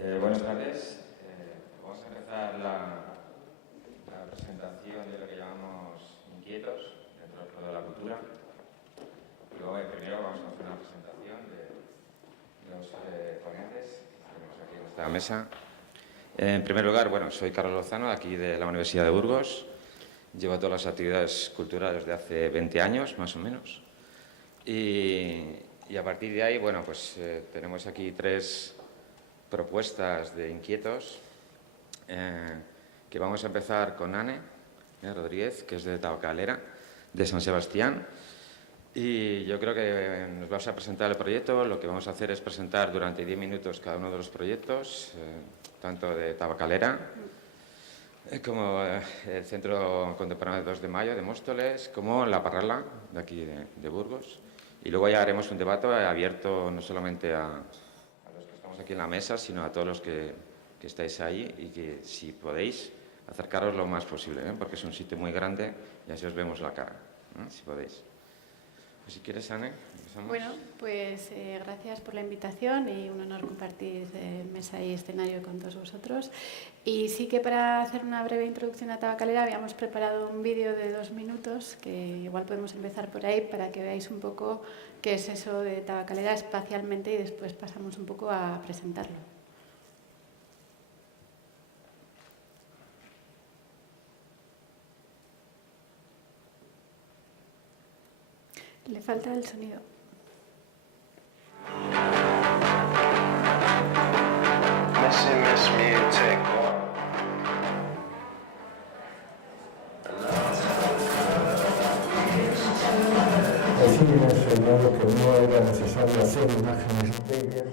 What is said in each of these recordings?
Buenas tardes. Vamos a empezar la presentación de lo que llamamos inquietos dentro del Foro de la Cultura. Luego, primero vamos a hacer una presentación de los ponentes que tenemos aquí en esta mesa. En primer lugar, soy Carlos Lozano, aquí de la Universidad de Burgos. Llevo todas las actividades culturales desde hace 20 años, más o menos. Y a partir de ahí, tenemos aquí tres propuestas de inquietos, que vamos a empezar con Anne Rodríguez, que es de Tabacalera, de San Sebastián. Y yo creo que nos vas a presentar el proyecto. Lo que vamos a hacer es presentar durante 10 minutos cada uno de los proyectos, tanto de Tabacalera como el Centro Contemporáneo de 2 de Mayo de Móstoles, como La Parrala, de aquí de Burgos. Y luego ya haremos un debate abierto no solamente a los que estamos aquí en la mesa, sino a todos los que estáis ahí, y que si podéis acercaros lo más posible, porque es un sitio muy grande y así os vemos la cara, si podéis. Pues si quieres, Anne, empezamos. Bueno, pues gracias por la invitación y un honor compartir mesa y escenario con todos vosotros. Y sí que para hacer una breve introducción a Tabacalera habíamos preparado un vídeo de 2 minutos, que igual podemos empezar por ahí para que veáis un poco qué es eso de Tabacalera espacialmente y después pasamos un poco a presentarlo. Le falta el sonido. Así me enseñado que no era necesario hacer imágenes bellas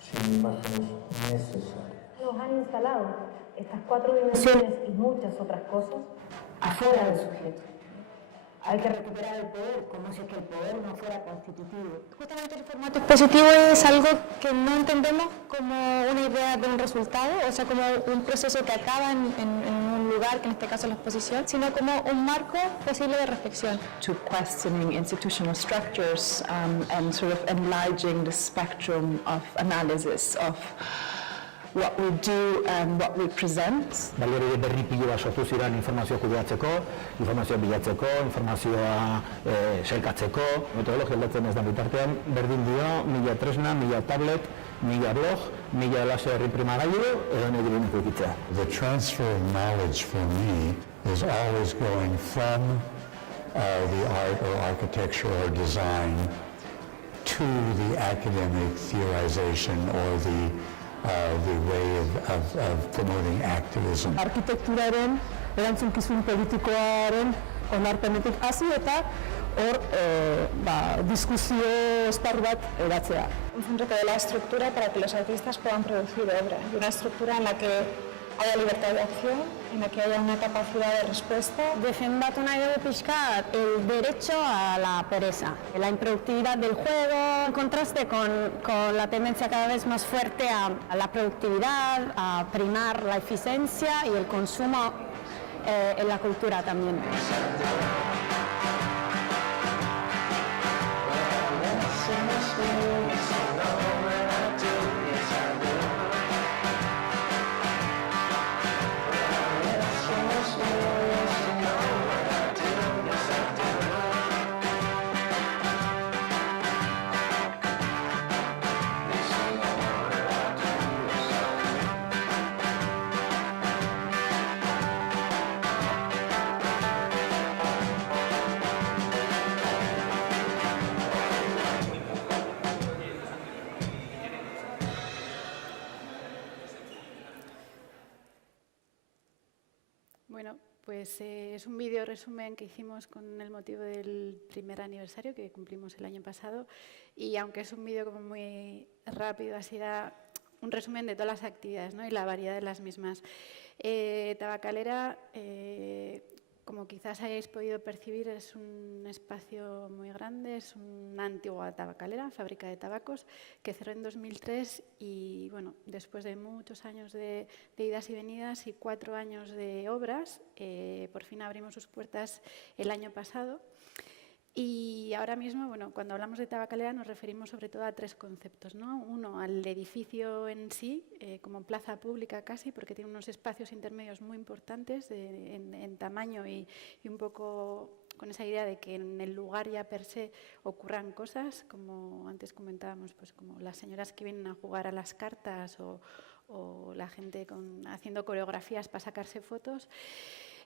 sin imágenes necesarias. Nos han instalado estas 4 dimensiones y muchas otras cosas afuera del sujeto. Hay que recuperar el poder, como si es que el poder no fuera constitutivo. Justamente el formato expositivo es algo que no entendemos como una idea de un resultado, o sea, como un proceso que acaba en un lugar, que en este caso es la exposición, sino como un marco posible de reflexión. To questioning institutional structures and sort of enlarging the spectrum of analysis of what we do and what we present. Baliabide berri pilo bat sortu ziren informazioa kudeatzeko, informazioa bilatzeko, informazioa sailkatzeko, metodologia aldatzen ez da bitartean, berdin dio, 1000 tresna, 1000 tablet, 1000 blog, 1000 laser imprimagailu, edo nahi direnik edukitzea. The transfer of knowledge for me is always going from the art or architecture or design to the academic theorization or the way of promoting activism. Arkitekturaren erantzunkizun politikoaren onarpenetik hasi eta hor diskusio esparru bat eratzea. Un centro que dé la estructura para que los artistas puedan producir obra, y una estructura en la que haya libertad de acción, en la que haya una capacidad de respuesta. Defendatu nahi dugu pixka el derecho a la pereza, la improductividad del juego, en contraste con la tendencia cada vez más fuerte a la productividad, a primar la eficiencia y el consumo en la cultura también. Bueno, pues es un vídeo resumen que hicimos con el motivo del primer aniversario que cumplimos el año pasado, y aunque es un vídeo como muy rápido, así da un resumen de todas las actividades, ¿no? Y la variedad de las mismas. Tabacalera, como quizás hayáis podido percibir, es un espacio muy grande, es una antigua tabacalera, fábrica de tabacos, que cerró en 2003 y, bueno, después de muchos años de idas y venidas y 4 años de obras, por fin abrimos sus puertas el año pasado. Y ahora mismo, bueno, cuando hablamos de Tabacalera nos referimos sobre todo a 3 conceptos, ¿no? Uno, al edificio en sí, como plaza pública casi, porque tiene unos espacios intermedios muy importantes en tamaño y un poco con esa idea de que en el lugar ya per se ocurran cosas, como antes comentábamos, pues como las señoras que vienen a jugar a las cartas o la gente haciendo coreografías para sacarse fotos.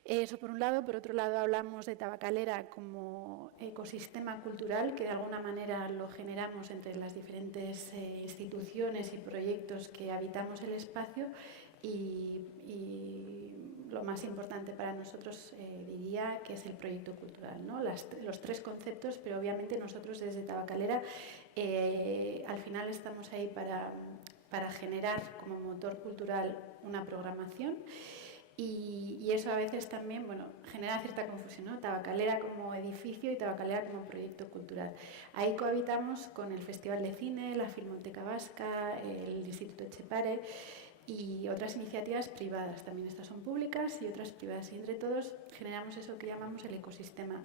Eso por un lado. Por otro lado, hablamos de Tabacalera como ecosistema cultural, que de alguna manera lo generamos entre las diferentes instituciones y proyectos que habitamos el espacio y lo más importante para nosotros diría que es el proyecto cultural, ¿no? Los 3 conceptos, pero obviamente nosotros desde Tabacalera al final estamos ahí para generar como motor cultural una programación. Y eso a veces también, bueno, genera cierta confusión, ¿no? Tabacalera como edificio y Tabacalera como proyecto cultural. Ahí cohabitamos con el Festival de Cine, la Filmoteca Vasca, el Instituto Etxepare y otras iniciativas privadas. También estas son públicas y otras privadas. Y entre todos generamos eso que llamamos el ecosistema.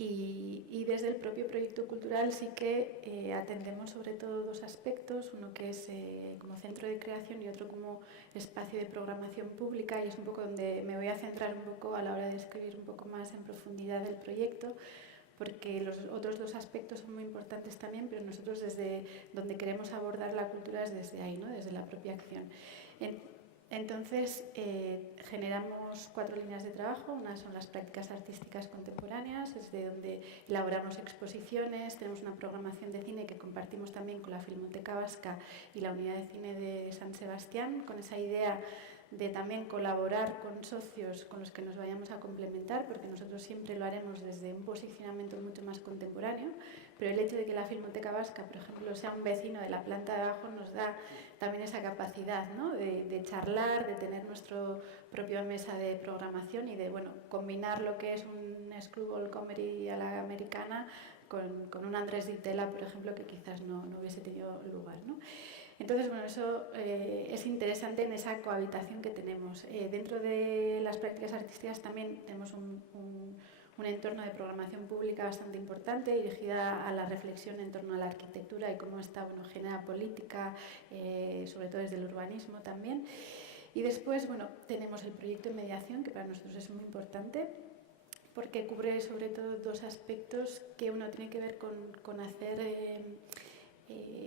Y desde el propio proyecto cultural sí que atendemos sobre todo 2 aspectos, uno que es como centro de creación y otro como espacio de programación pública, y es un poco donde me voy a centrar un poco a la hora de describir un poco más en profundidad el proyecto, porque los otros 2 aspectos son muy importantes también, pero nosotros desde donde queremos abordar la cultura es desde ahí, ¿no? Desde la propia acción. Entonces, generamos 4 líneas de trabajo. Una son las prácticas artísticas contemporáneas, desde donde elaboramos exposiciones, tenemos una programación de cine que compartimos también con la Filmoteca Vasca y la Unidad de Cine de San Sebastián, con esa idea de también colaborar con socios con los que nos vayamos a complementar, porque nosotros siempre lo haremos desde un posicionamiento mucho más contemporáneo, pero el hecho de que la Filmoteca Vasca, por ejemplo, sea un vecino de la planta de abajo nos da también esa capacidad, ¿no? de charlar, de tener nuestra propia mesa de programación y de combinar lo que es un screwball comedy a la americana con un Andrés Ditela, por ejemplo, que quizás no hubiese tenido lugar, ¿no? Entonces, eso es interesante en esa cohabitación que tenemos. Dentro de las prácticas artísticas también tenemos un entorno de programación pública bastante importante, dirigida a la reflexión en torno a la arquitectura y cómo esta genera política, sobre todo desde el urbanismo también. Y después, tenemos el proyecto de mediación, que para nosotros es muy importante, porque cubre sobre todo 2 aspectos, que uno tiene que ver con hacer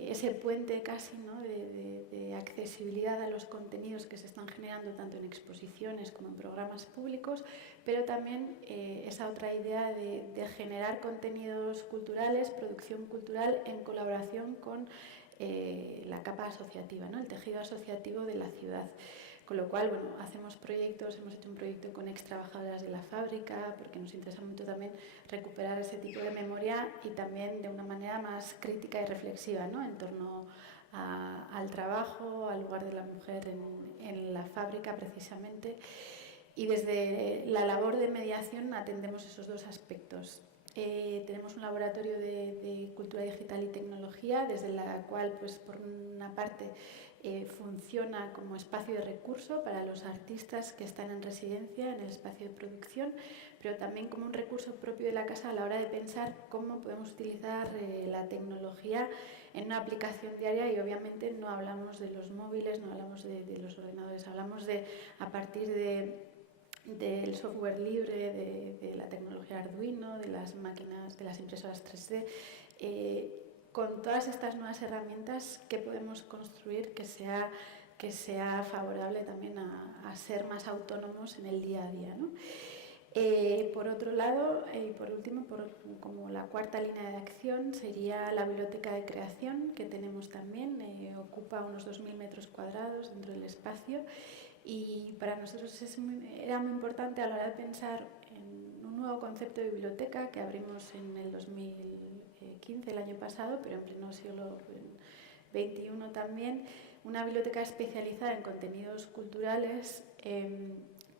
ese puente casi, ¿no? de accesibilidad a los contenidos que se están generando tanto en exposiciones como en programas públicos, pero también esa otra idea de generar contenidos culturales, producción cultural en colaboración con la capa asociativa, ¿no? El tejido asociativo de la ciudad. Con lo cual, hacemos proyectos, hemos hecho un proyecto con extrabajadoras de la fábrica, porque nos interesa mucho también recuperar ese tipo de memoria y también de una manera más crítica y reflexiva, ¿no? En torno al trabajo, al lugar de la mujer en la fábrica precisamente. Y desde la labor de mediación atendemos esos 2 aspectos. Tenemos un laboratorio de cultura digital y tecnología, desde la cual, pues, por una parte, funciona como espacio de recurso para los artistas que están en residencia en el espacio de producción, pero también como un recurso propio de la casa a la hora de pensar cómo podemos utilizar la tecnología en una aplicación diaria. Y obviamente no hablamos de los móviles, no hablamos de los ordenadores, hablamos a partir del software libre, de la tecnología Arduino, de las máquinas, de las impresoras 3D, con todas estas nuevas herramientas que podemos construir que sea favorable también a ser más autónomos en el día a día, ¿no? Por otro lado, y por último, como la 4ª línea de acción, sería la biblioteca de creación, que tenemos también, ocupa unos 2.000 metros cuadrados dentro del espacio, y para nosotros era muy importante a la hora de pensar en un nuevo concepto de biblioteca que abrimos en el 2015, el año pasado, pero en pleno siglo XXI también, una biblioteca especializada en contenidos culturales,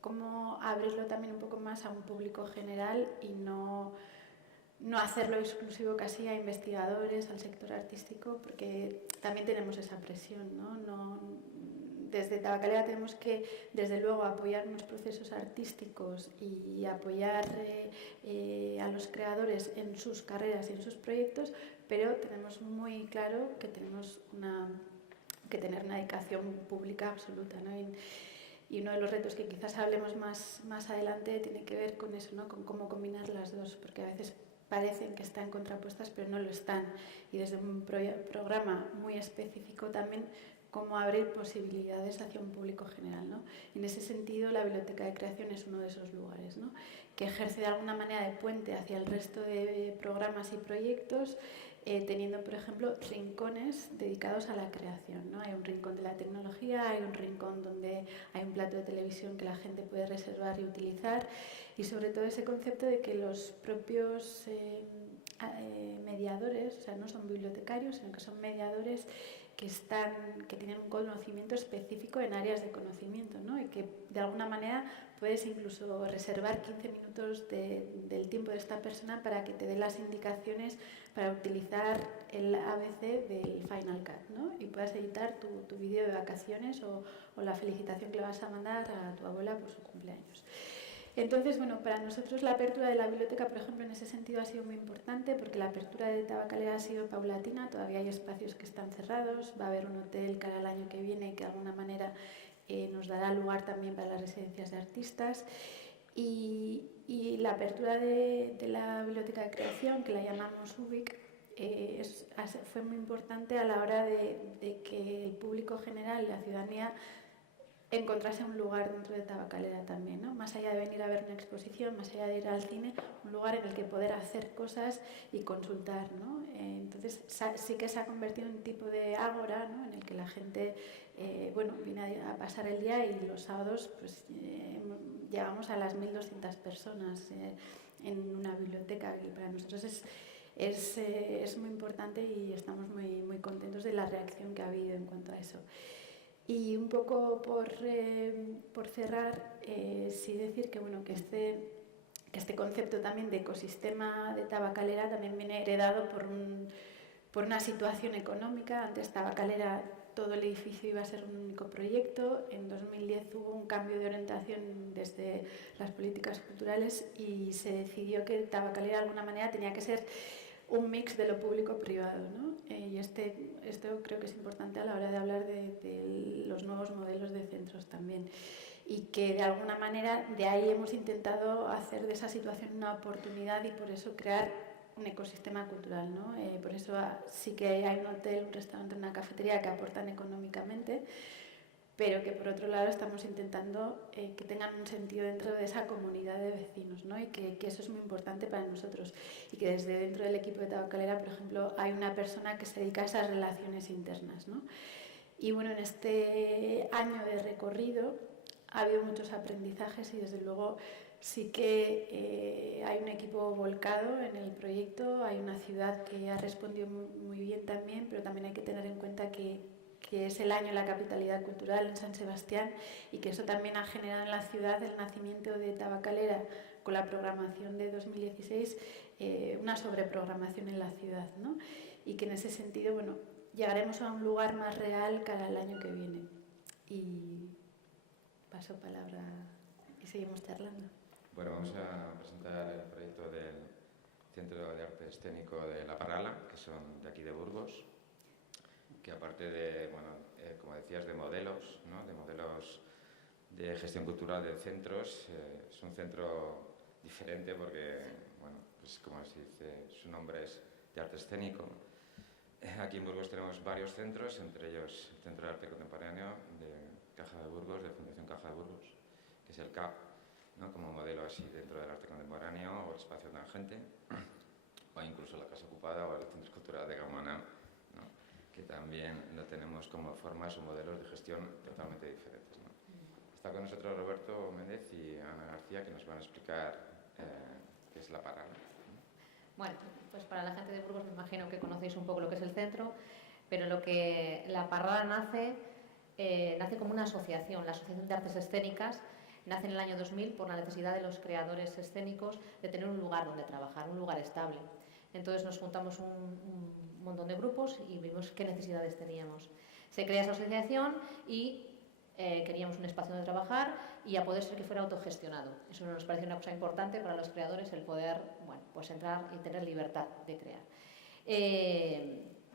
cómo abrirlo también un poco más a un público general y no hacerlo exclusivo casi a investigadores, al sector artístico, porque también tenemos esa presión, ¿no? desde Tabacalera tenemos que, desde luego, apoyar unos procesos artísticos y apoyar a los creadores en sus carreras y en sus proyectos, pero tenemos muy claro que tenemos que tener una dedicación pública absoluta, ¿no? Y uno de los retos que quizás hablemos más adelante tiene que ver con eso, ¿no? Con cómo combinar las dos, porque a veces parecen que están contrapuestas, pero no lo están. Y desde un programa muy específico también, cómo abrir posibilidades hacia un público general, ¿no? Y en ese sentido, la Biblioteca de Creación es uno de esos lugares, ¿no? Que ejerce de alguna manera de puente hacia el resto de programas y proyectos, teniendo, por ejemplo, rincones dedicados a la creación, ¿no? Hay un rincón de la tecnología, hay un rincón donde hay un plato de televisión que la gente puede reservar y utilizar, y sobre todo ese concepto de que los propios mediadores, o sea, no son bibliotecarios, sino que son mediadores que tienen un conocimiento específico en áreas de conocimiento, ¿no? Y que de alguna manera puedes incluso reservar 15 minutos del tiempo de esta persona para que te dé las indicaciones para utilizar el ABC del Final Cut, ¿no? Y puedas editar tu vídeo de vacaciones o la felicitación que le vas a mandar a tu abuela por su cumpleaños. Entonces, bueno, para nosotros la apertura de la biblioteca, por ejemplo, en ese sentido ha sido muy importante porque la apertura de Tabacalera ha sido paulatina, todavía hay espacios que están cerrados, va a haber un hotel cara al año que viene que de alguna manera nos dará lugar también para las residencias de artistas, y la apertura de la Biblioteca de Creación, que la llamamos UBIC, fue muy importante a la hora de que el público general y la ciudadanía encontrase un lugar dentro de Tabacalera también, ¿no? Más allá de venir a ver una exposición, más allá de ir al cine, un lugar en el que poder hacer cosas y consultar, ¿no? Entonces sí que se ha convertido en un tipo de ágora, ¿no? En el que la gente viene a pasar el día, y los sábados pues llegamos a las 1.200 personas en una biblioteca, y para nosotros es muy importante y estamos muy contentos de la reacción que ha habido en cuanto a eso. Y un poco por cerrar, sí decir que este concepto también de ecosistema de Tabacalera también viene heredado por una situación económica. Antes Tabacalera, todo el edificio iba a ser un único proyecto. En 2010 hubo un cambio de orientación desde las políticas culturales y se decidió que Tabacalera de alguna manera tenía que ser un mix de lo público-privado, ¿no? Y esto creo que es importante a la hora de hablar de los nuevos modelos de centros también. Y que de alguna manera de ahí hemos intentado hacer de esa situación una oportunidad y por eso crear un ecosistema cultural, ¿no? Por eso sí que hay un hotel, un restaurante, una cafetería que aportan económicamente, pero que por otro lado estamos intentando que tengan un sentido dentro de esa comunidad de vecinos, ¿no? Y que eso es muy importante para nosotros, y que desde dentro del equipo de Tabacalera, por ejemplo, hay una persona que se dedica a esas relaciones internas, ¿no? Y bueno, en este año de recorrido ha habido muchos aprendizajes y desde luego sí que hay un equipo volcado en el proyecto, hay una ciudad que ha respondido muy bien también, pero también hay que tener en cuenta que es el año de la capitalidad cultural en San Sebastián, y que eso también ha generado en la ciudad el nacimiento de Tabacalera con la programación de 2016, una sobreprogramación en la ciudad, ¿no? Y que en ese sentido, bueno, llegaremos a un lugar más real cara al año que viene. Y paso palabra y seguimos charlando. Bueno, vamos a presentar el proyecto del Centro de Arte Escénico de La Parrala, que son de aquí de Burgos, que aparte de, como decías, de modelos, ¿no? De modelos de gestión cultural de centros, es un centro diferente porque, pues como se dice, su nombre es de arte escénico. Aquí en Burgos tenemos varios centros, entre ellos el Centro de Arte Contemporáneo de Caja de Burgos, de Fundación Caja de Burgos, que es el CAP, ¿no? Como modelo así dentro del arte contemporáneo, o el Espacio Tangente, o incluso la Casa Ocupada o el Centro Cultural de Gamana, ¿no? Que también lo tenemos como formas o modelos de gestión totalmente diferentes, ¿no? Está con nosotros Roberto Méndez y Ana García, que nos van a explicar qué es La Parrala. Bueno, pues para la gente de Burgos me imagino que conocéis un poco lo que es el centro, pero lo que La Parrala nace como una asociación, la Asociación de Artes Escénicas. Nace en el año 2000 por la necesidad de los creadores escénicos de tener un lugar donde trabajar, un lugar estable. Entonces nos juntamos un montón de grupos y vimos qué necesidades teníamos. Se crea esa asociación y queríamos un espacio donde trabajar y a poder ser que fuera autogestionado. Eso nos parecía una cosa importante para los creadores, el poder, bueno, pues entrar y tener libertad de crear.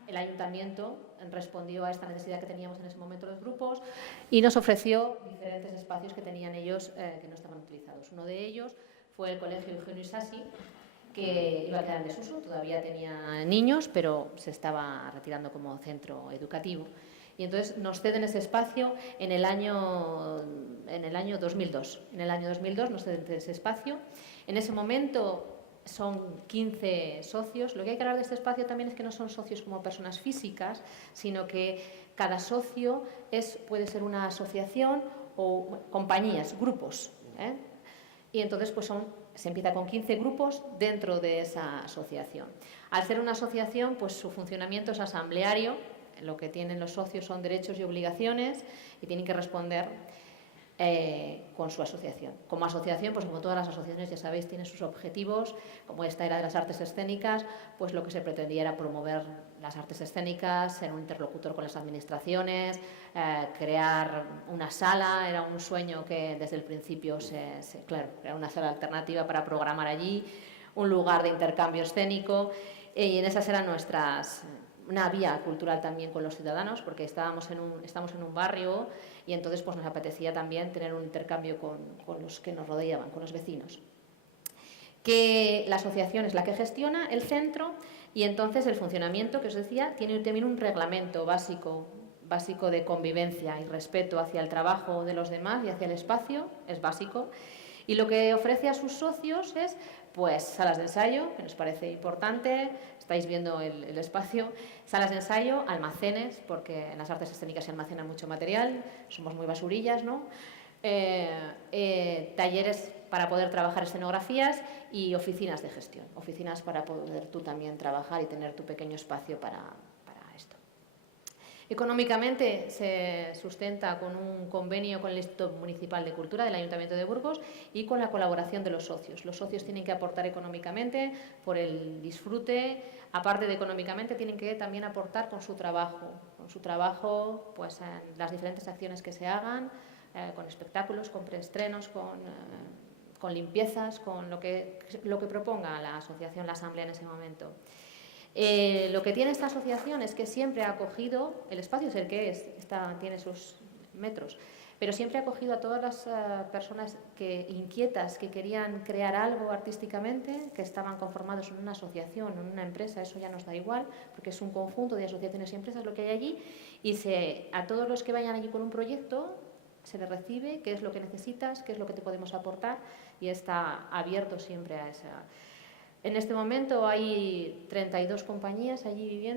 El ayuntamiento respondió a esta necesidad que teníamos en ese momento los grupos y nos ofreció diferentes espacios que tenían ellos que no estaban utilizados. Uno de ellos fue el Colegio Eugenio Isasi, que iba a quedar en desuso, todavía tenía niños, pero se estaba retirando como centro educativo. Y entonces nos ceden ese espacio en el año 2002. En el año 2002 nos ceden ese espacio. En ese momento son 15 socios. Lo que hay que hablar de este espacio también es que no son socios como personas físicas, sino que cada socio puede ser una asociación o compañías, grupos. Y entonces pues se empieza con 15 grupos dentro de esa asociación. Al ser una asociación, pues su funcionamiento es asambleario. Lo que tienen los socios son derechos y obligaciones y tienen que responder con su asociación. Como asociación, pues como todas las asociaciones, ya sabéis, tiene sus objetivos. Como esta era de las artes escénicas, pues lo que se pretendía era promover las artes escénicas, ser un interlocutor con las administraciones, crear una sala. Era un sueño que desde el principio claro, era una sala alternativa para programar allí, un lugar de intercambio escénico, y en esas eran una vía cultural también con los ciudadanos, porque estamos en un barrio y entonces pues nos apetecía también tener un intercambio con los que nos rodeaban, con los vecinos. Que la asociación es la que gestiona el centro y entonces el funcionamiento, que os decía, tiene también un reglamento básico de convivencia y respeto hacia el trabajo de los demás y hacia el espacio, es básico. Y lo que ofrece a sus socios es pues salas de ensayo, que nos parece importante, estáis viendo el espacio, salas de ensayo, almacenes, porque en las artes escénicas se almacena mucho material, somos muy basurillas, ¿no? Talleres para poder trabajar escenografías y oficinas de gestión, oficinas para poder tú también trabajar y tener tu pequeño espacio para esto. Económicamente se sustenta con un convenio con el Instituto Municipal de Cultura del Ayuntamiento de Burgos y con la colaboración de los socios. Los socios tienen que aportar económicamente por el disfrute, aparte de económicamente tienen que también aportar con su trabajo pues en las diferentes acciones que se hagan, con espectáculos, con preestrenos, con limpiezas, con lo que proponga la asociación, la asamblea en ese momento. Lo que tiene esta asociación es que siempre ha acogido, el espacio es el que es, tiene sus metros, pero siempre ha acogido a todas las personas inquietas que querían crear algo artísticamente, que estaban conformados en una asociación o en una empresa, eso ya nos da igual, porque es un conjunto de asociaciones y empresas lo que hay allí, y a todos los que vayan allí con un proyecto se les recibe, qué es lo que necesitas, qué es lo que te podemos aportar, y está abierto siempre a esa. En este momento hay 32 compañías allí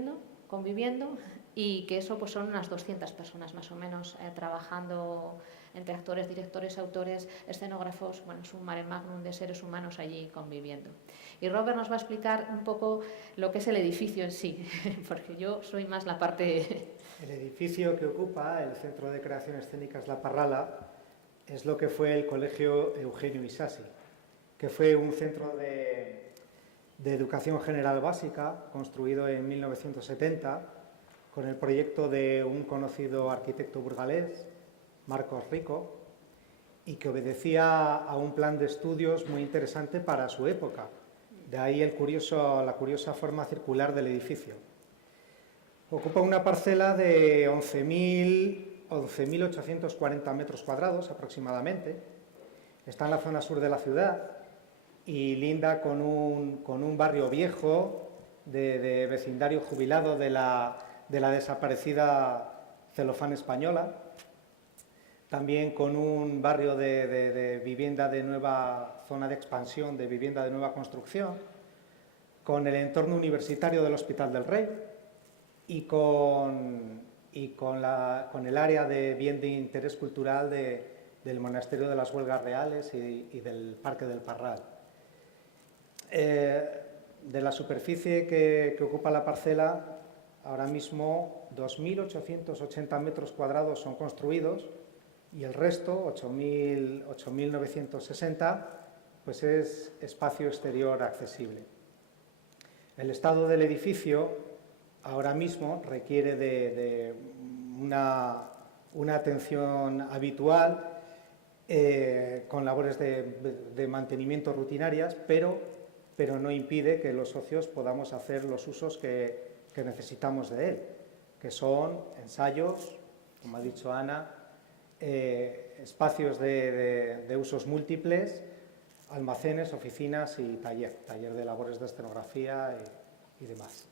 conviviendo, y que eso pues son unas 200 personas más o menos trabajando entre actores, directores, autores, escenógrafos. Bueno, es un mare magnum de seres humanos allí conviviendo. Y Robert nos va a explicar un poco lo que es el edificio en sí, porque yo soy más la parte... El edificio que ocupa el Centro de Creación Escénicas La Parrala es lo que fue el Colegio Eugenio Isasi, que fue un centro de educación general básica construido en 1970 con el proyecto de un conocido arquitecto burgalés, Marcos Rico, y que obedecía a un plan de estudios muy interesante para su época. De ahí la curiosa forma circular del edificio. Ocupa una parcela de 11.840 metros cuadrados aproximadamente. Está en la zona sur de la ciudad y linda con un barrio viejo de vecindario jubilado de la desaparecida Celofán Española. También con un barrio de vivienda de nueva zona de expansión, de vivienda de nueva construcción, con el entorno universitario del Hospital del Rey y con el área de bien de interés cultural del Monasterio de las Huelgas Reales y del Parque del Parral. De la superficie que ocupa la parcela, ahora mismo 2.880 metros cuadrados son construidos y el resto, 8.960, pues es espacio exterior accesible. El estado del edificio ahora mismo requiere de una una atención habitual con labores de mantenimiento rutinarias, pero no impide que los socios podamos hacer los usos que necesitamos de él, que son ensayos, como ha dicho Ana, espacios de usos múltiples, almacenes, oficinas y taller de labores de escenografía y demás.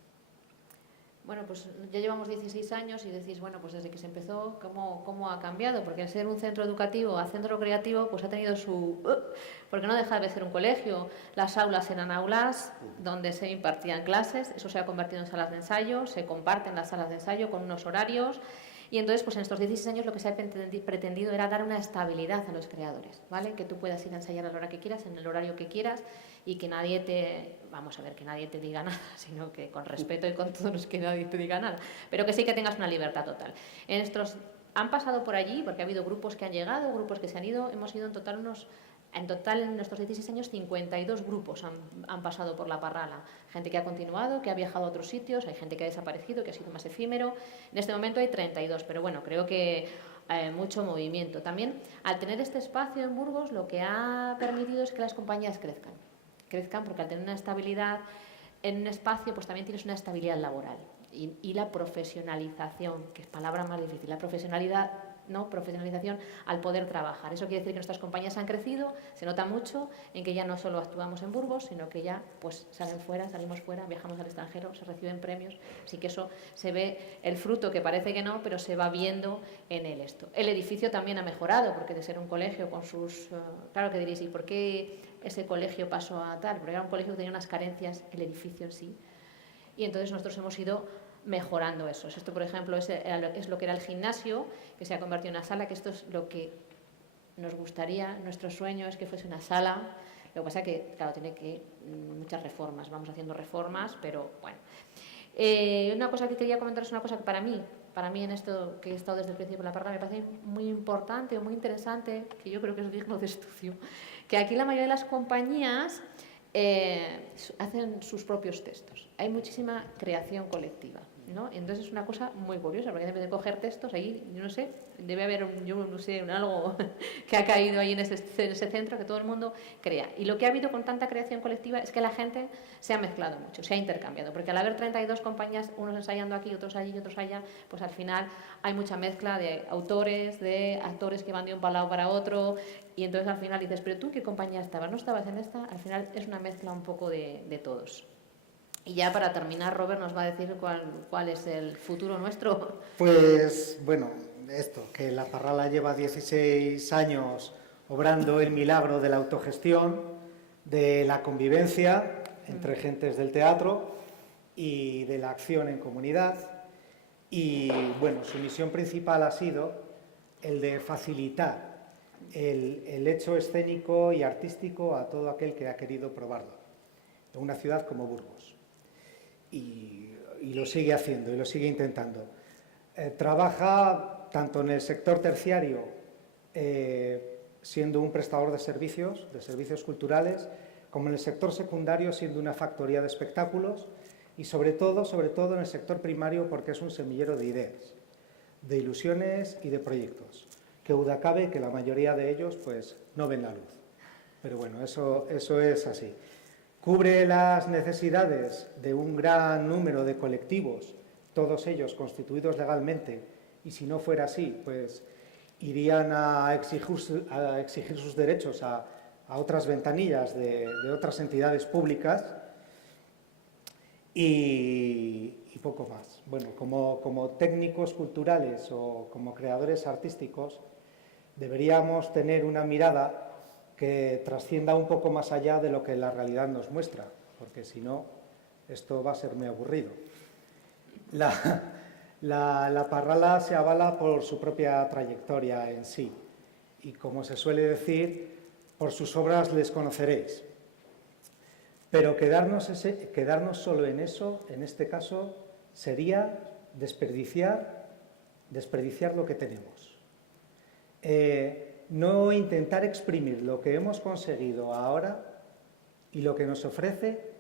Bueno, pues ya llevamos 16 años y decís, bueno, pues desde que se empezó, ¿cómo ha cambiado? Porque al ser un centro educativo a centro creativo, pues ha tenido su... porque no deja de ser un colegio. Las aulas eran aulas donde se impartían clases, eso se ha convertido en salas de ensayo, se comparten las salas de ensayo con unos horarios. Y entonces, pues en estos 16 años lo que se ha pretendido era dar una estabilidad a los creadores, ¿vale? Que tú puedas ir a ensayar a la hora que quieras, en el horario que quieras, y que nadie te, vamos a ver, que nadie te diga nada, sino que con respeto y con todos, que nadie te diga nada, pero que sí que tengas una libertad total. Han pasado por allí, porque ha habido grupos que han llegado, grupos que se han ido, hemos ido en total en nuestros 16 años 52 grupos han pasado por La Parrala. Gente que ha continuado, que ha viajado a otros sitios, hay gente que ha desaparecido, que ha sido más efímero. En este momento hay 32, pero bueno, creo que mucho movimiento. También, al tener este espacio en Burgos, lo que ha permitido es que las compañías crezcan porque al tener una estabilidad en un espacio, pues también tienes una estabilidad laboral. Y la profesionalización, que es palabra más difícil, la profesionalidad, ¿no? Profesionalización al poder trabajar. Eso quiere decir que nuestras compañías han crecido, se nota mucho en que ya no solo actuamos en Burgos, sino que ya pues salimos fuera, viajamos al extranjero, se reciben premios, así que eso se ve el fruto, que parece que no, pero se va viendo en él esto. El edificio también ha mejorado, porque de ser un colegio con sus... claro que diréis, ¿y por qué ese colegio pasó a tal? Porque era un colegio que tenía unas carencias, el edificio en sí, y entonces nosotros hemos ido mejorando eso. Esto, por ejemplo, es lo que era el gimnasio, que se ha convertido en una sala, que esto es lo que nos gustaría, nuestro sueño es que fuese una sala. Lo que pasa es que, claro, tiene muchas reformas, vamos haciendo reformas, pero bueno. Una cosa que quería comentar es una cosa que para mí en esto que he estado desde el principio de La Parrala me parece muy importante o muy interesante, que yo creo que es digno de estudio, que aquí la mayoría de las compañías hacen sus propios textos. Hay muchísima creación colectiva, ¿no? Entonces es una cosa muy curiosa, porque en vez de coger textos, ahí, yo no sé, debe haber algo que ha caído ahí en ese centro, que todo el mundo crea. Y lo que ha habido con tanta creación colectiva es que la gente se ha mezclado mucho, se ha intercambiado, porque al haber 32 compañías, unos ensayando aquí, otros allí y otros allá, pues al final hay mucha mezcla de autores, de actores que van de un lado para otro, y entonces al final dices, pero tú, ¿qué compañía estabas? ¿No estabas en esta? Al final es una mezcla un poco de todos. Y ya para terminar, Robert nos va a decir cuál es el futuro nuestro. Pues, bueno, que La Parrala lleva 16 años obrando el milagro de la autogestión, de la convivencia entre gentes del teatro y de la acción en comunidad. Y, bueno, su misión principal ha sido el de facilitar el hecho escénico y artístico a todo aquel que ha querido probarlo en una ciudad como Burgos. Y lo sigue haciendo y lo sigue intentando. Trabaja tanto en el sector terciario, siendo un prestador de servicios culturales, como en el sector secundario, siendo una factoría de espectáculos, y sobre todo en el sector primario, porque es un semillero de ideas, de ilusiones y de proyectos, que duda cabe que la mayoría de ellos pues no ven la luz. Pero bueno, eso es así. Cubre las necesidades de un gran número de colectivos, todos ellos constituidos legalmente, y si no fuera así, pues irían a exigir sus derechos a otras ventanillas de otras entidades públicas, y poco más. Bueno, como técnicos culturales o como creadores artísticos, deberíamos tener una mirada que trascienda un poco más allá de lo que la realidad nos muestra, porque si no, esto va a ser muy aburrido. La Parrala se avala por su propia trayectoria en sí, y como se suele decir, por sus obras les conoceréis. Pero quedarnos solo en eso, en este caso, sería desperdiciar lo que tenemos. No intentar exprimir lo que hemos conseguido ahora y lo que nos ofrece,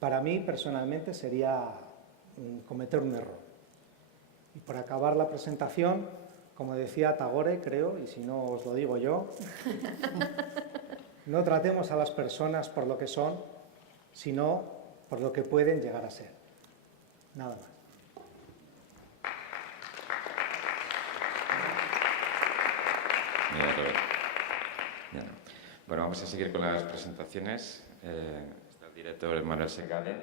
para mí personalmente sería cometer un error. Y por acabar la presentación, como decía Tagore, creo, y si no os lo digo yo, no tratemos a las personas por lo que son, sino por lo que pueden llegar a ser. Nada más. Bueno, vamos a seguir con las presentaciones. Está el director Manuel Segale,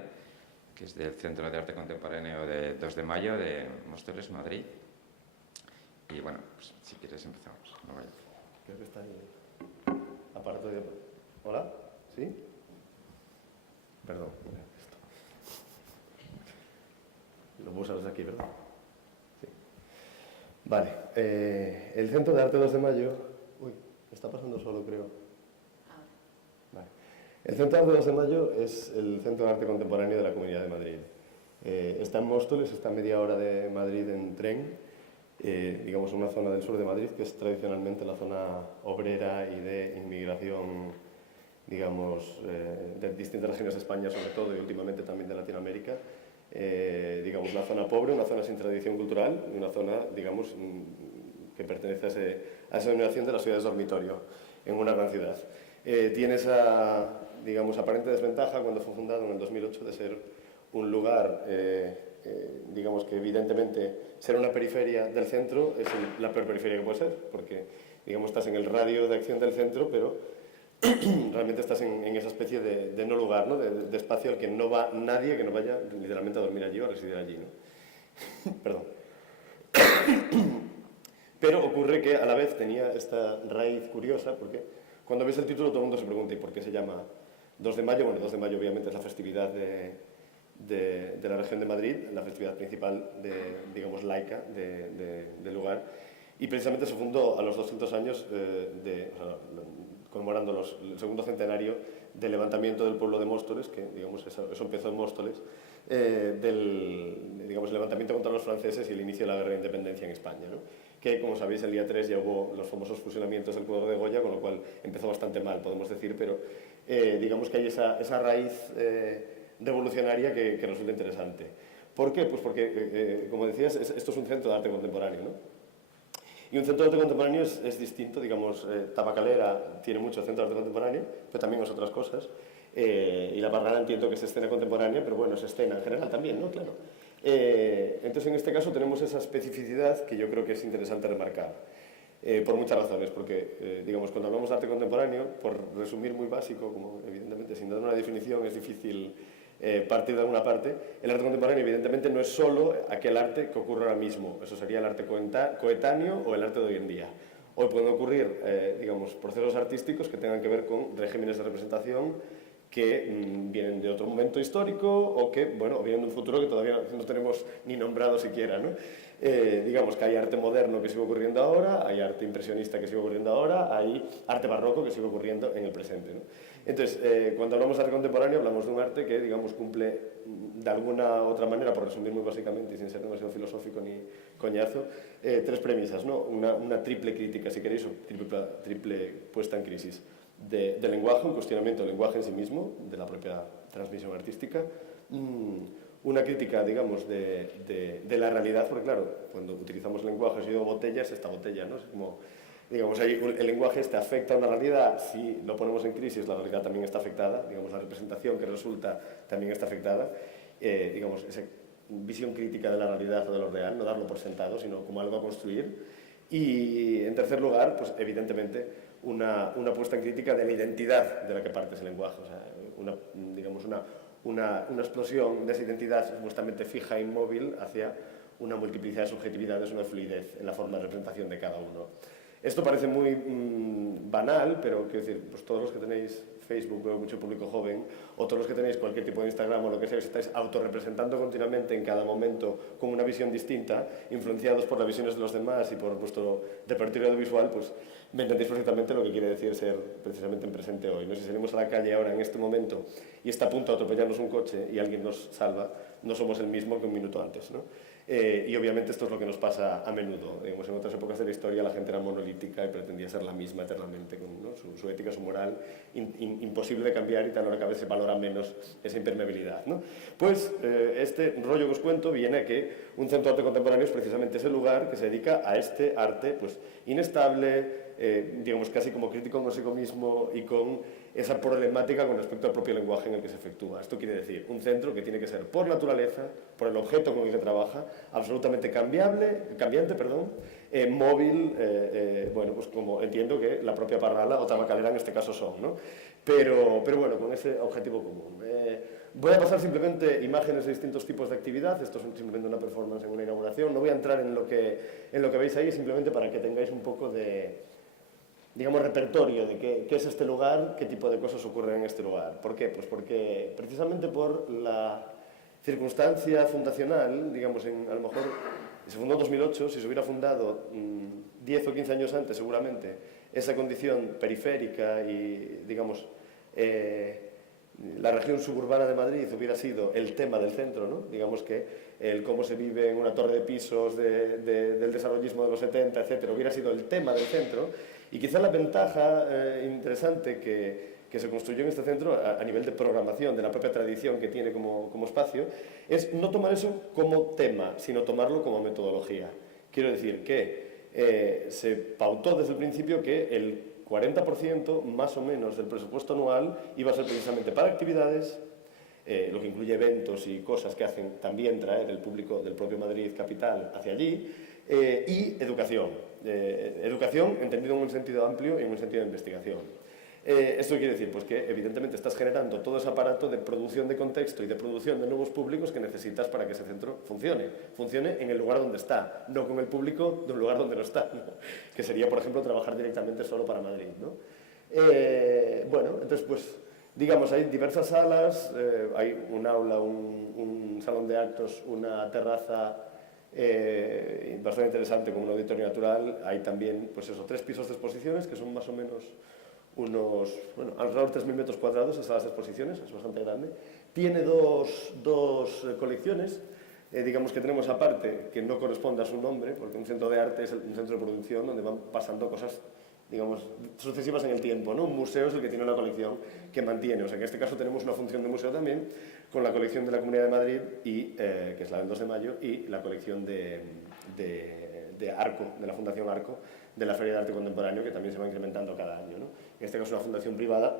que es del Centro de Arte Contemporáneo de 2 de Mayo de Móstoles, Madrid. Y bueno, pues, si quieres empezamos. No vaya. Creo que está ahí. Aparato de... ¿Hola? ¿Sí? Perdón. Lo puedo usar desde aquí, ¿verdad? Sí. Vale. El Centro de Arte 2 de Mayo... Uy, está pasando solo, creo. Vale. El Centro de Arte 2 de Mayo es el Centro de Arte Contemporáneo de la Comunidad de Madrid. Está en Móstoles, está a media hora de Madrid en tren, digamos una zona del sur de Madrid que es tradicionalmente la zona obrera y de inmigración, digamos, de distintas regiones de España sobre todo y últimamente también de Latinoamérica. Digamos, una zona pobre, una zona sin tradición cultural y una zona, digamos, que pertenece a esa denominación de las ciudades dormitorio en una gran ciudad. Tiene esa, digamos, aparente desventaja cuando fue fundado en el 2008 de ser un lugar, digamos que evidentemente ser una periferia del centro es la peor periferia que puede ser, porque, digamos, estás en el radio de acción del centro, pero realmente estás en esa especie de no lugar, ¿no? De espacio al que no va nadie que no vaya literalmente a dormir allí o a residir allí, ¿no? Perdón. Pero ocurre que a la vez tenía esta raíz curiosa, porque cuando ves el título todo el mundo se pregunta ¿y por qué se llama 2 de mayo? Bueno, 2 de mayo obviamente es la festividad de la región de Madrid, la festividad principal, digamos, laica del lugar, y precisamente se fundó a los 200 años conmemorando el segundo centenario del levantamiento del pueblo de Móstoles, que digamos, eso empezó en Móstoles, digamos, el levantamiento contra los franceses y el inicio de la guerra de independencia en España, ¿no? Que, como sabéis, el día 3 ya hubo los famosos fusilamientos del cuadro de Goya, con lo cual empezó bastante mal, podemos decir, pero digamos que hay esa raíz revolucionaria que resulta interesante. ¿Por qué? Pues porque, como decías, esto es un centro de arte contemporáneo, ¿no? Y un centro de arte contemporáneo es distinto, digamos, Tabacalera tiene mucho centro de arte contemporáneo, pero también es otras cosas. Y La Parrala entiendo que es escena contemporánea, pero bueno, es escena en general también, ¿no? Claro. Entonces, en este caso tenemos esa especificidad que yo creo que es interesante remarcar, por muchas razones, porque, digamos, cuando hablamos de arte contemporáneo, por resumir muy básico, como evidentemente sin dar una definición es difícil partir de alguna parte, el arte contemporáneo evidentemente no es solo aquel arte que ocurre ahora mismo, eso sería el arte coetáneo o el arte de hoy en día. Hoy pueden ocurrir, digamos, procesos artísticos que tengan que ver con regímenes de representación que vienen de otro momento histórico o que, bueno, vienen de un futuro que todavía no tenemos ni nombrado siquiera, ¿no? Digamos que hay arte moderno que sigue ocurriendo ahora, hay arte impresionista que sigue ocurriendo ahora, hay arte barroco que sigue ocurriendo en el presente, ¿no? Entonces, cuando hablamos de arte contemporáneo, hablamos de un arte que, digamos, cumple de alguna otra manera, por resumir muy básicamente y sin ser demasiado filosófico ni coñazo, 3 premisas, ¿no? Una triple crítica, si queréis, o triple puesta en crisis. De lenguaje, un cuestionamiento del lenguaje en sí mismo, de la propia transmisión artística, una crítica, digamos, de la realidad, porque claro, cuando utilizamos lenguaje, si digo botella, es esta botella, ¿no? Es como, digamos, el lenguaje afecta a una realidad, si lo ponemos en crisis, la realidad también está afectada, digamos, la representación que resulta también está afectada, digamos, esa visión crítica de la realidad o de lo real, no darlo por sentado, sino como algo a construir. Y, en tercer lugar, pues evidentemente, una puesta en crítica de la identidad de la que parte ese lenguaje, o sea, digamos, una explosión de esa identidad supuestamente fija e inmóvil hacia una multiplicidad de subjetividades, una fluidez en la forma de representación de cada uno. Esto parece muy banal, pero quiero decir, pues todos los que tenéis Facebook, veo mucho público joven, o todos los que tenéis cualquier tipo de Instagram o lo que sea, que estáis autorrepresentando continuamente en cada momento con una visión distinta, influenciados por las visiones de los demás y por vuestro repertorio audiovisual, pues me entendéis perfectamente lo que quiere decir ser precisamente en presente hoy, ¿no? Si salimos a la calle ahora en este momento y está a punto de atropellarnos un coche y alguien nos salva, no somos el mismo que un minuto antes, ¿no? Y obviamente esto es lo que nos pasa a menudo. Digamos, en otras épocas de la historia la gente era monolítica y pretendía ser la misma eternamente, con, ¿no?, su ética, su moral, imposible de cambiar, y tal hora que a veces se valora menos esa impermeabilidad, ¿no? Pues este rollo que os cuento viene a que un centro de arte contemporáneo es precisamente ese lugar que se dedica a este arte pues, inestable, digamos casi como crítico consigo mismo y con esa problemática con respecto al propio lenguaje en el que se efectúa. Esto quiere decir un centro que tiene que ser por naturaleza, por el objeto con el que trabaja, absolutamente cambiante, móvil, bueno, pues como entiendo que la propia Parrala o Tabacalera en este caso son, ¿no? Pero bueno, con ese objetivo común. Voy a pasar simplemente imágenes de distintos tipos de actividad. Esto es simplemente una performance en una inauguración. No voy a entrar en lo que veis ahí, simplemente para que tengáis un poco de, digamos, repertorio de qué es este lugar, qué tipo de cosas ocurren en este lugar. ¿Por qué? Pues porque precisamente por la circunstancia fundacional, digamos, a lo mejor se fundó en 2008, si se hubiera fundado 10 o 15 años antes, seguramente, esa condición periférica y, digamos, la región suburbana de Madrid hubiera sido el tema del centro, ¿no? Digamos que el cómo se vive en una torre de pisos del desarrollismo de los 70, etcétera, hubiera sido el tema del centro. Y quizá la ventaja interesante que se construyó en este centro a nivel de programación, de la propia tradición que tiene como espacio, es no tomar eso como tema, sino tomarlo como metodología. Quiero decir que se pautó desde el principio que el 40% más o menos del presupuesto anual iba a ser precisamente para actividades, lo que incluye eventos y cosas que hacen también traer el público del propio Madrid capital hacia allí, y educación. Educación entendido en un sentido amplio y en un sentido de investigación. Esto quiere decir pues, que evidentemente estás generando todo ese aparato de producción de contexto y de producción de nuevos públicos que necesitas para que ese centro funcione. Funcione en el lugar donde está, no con el público de un lugar donde no está, ¿no? Que sería, por ejemplo, trabajar directamente solo para Madrid, ¿no? Bueno, entonces, pues, digamos, hay diversas salas, hay un aula, un salón de actos, una terraza bastante interesante con un auditorio natural. Hay también, pues eso, 3 pisos de exposiciones que son más o menos unos, bueno, alrededor de 3.000 metros cuadrados en salas de exposiciones, es bastante grande. Tiene dos colecciones, digamos que tenemos aparte, que no corresponde a su nombre, porque un centro de arte es un centro de producción donde van pasando cosas, digamos, sucesivas en el tiempo, ¿no? Un museo es el que tiene una colección que mantiene, o sea que en este caso tenemos una función de museo también, con la colección de la Comunidad de Madrid, que es la del 2 de mayo, y la colección de Arco, de la Fundación Arco, de la Feria de Arte Contemporáneo, que también se va incrementando cada año, ¿no? En este caso es una fundación privada